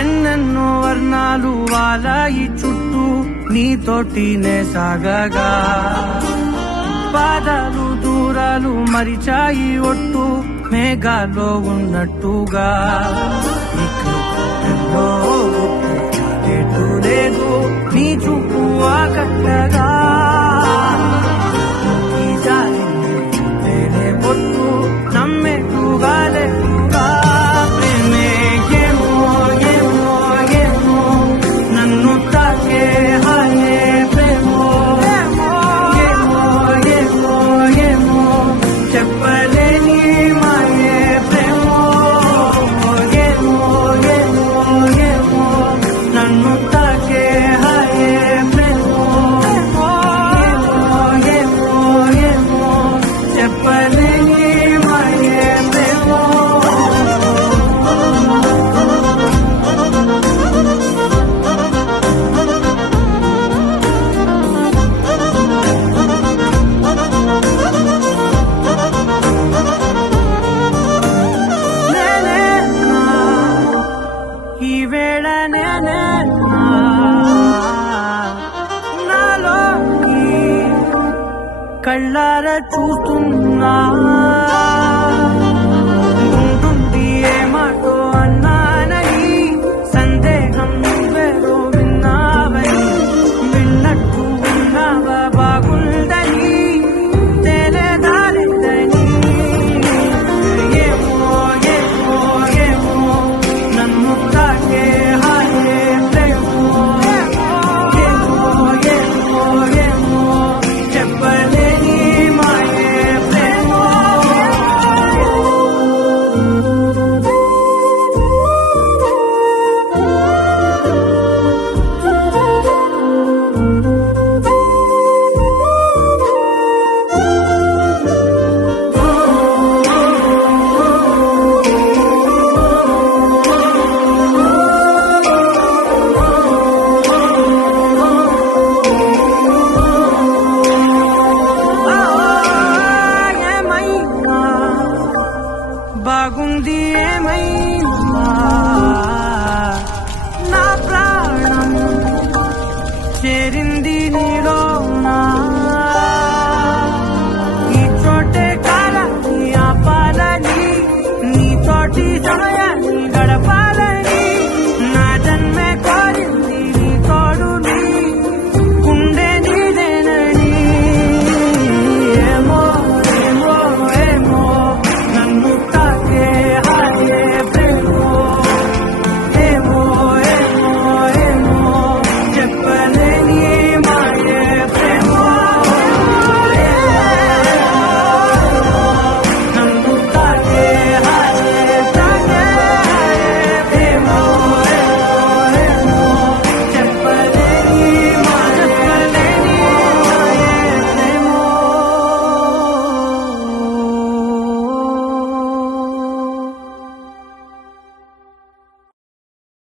ఎన్నెన్నో వర్ణాలు వాలాయి చుట్టూ నీతోటినే సాగగా పాదాలు దూరాలు మరిచాయి ఒట్టు మేఘాల్లో ఉన్నట్టుగా లేదు నీ చూపు ఆకట్టగా ఈ జాలినే పొట్టు నమ్మెట్టుగా లేదుగా ప్రేమే ఏమో ఏమో ఏమో నన్ను తాకే హాయే ప్రేమో ఏమో ఏమో ఏమో చెప్పలేని మాయే ప్రేమో ఏమో ఏమో ఏమో నన్ను తాకే హాయే ప్రేమో ఏమో ఏమో చెప్పలేని మాయే ప్రేమో ఈ వేళ నేనే నాలోకి కళ్ళారా చూస్తున్నా ఉంటుండి ఏ మాటో అన్నానని సందేహం నువ్వేదో విన్నావని విన్నట్టు ఉన్నావా బాగుందని తెలియదాలేదని ఏమో ఏమో ఏమో నన్ను తాకే హాయే ప్రేమో ఏమో ఏమో ఏమో చెప్పలేని మాయే ప్రేమో ఏమైనా బాగుంది ఏమైనా నా ప్రాణం చేరింది నీలోనా ఈ చోటే కాలని ఆపాలని నీతోటి సమయం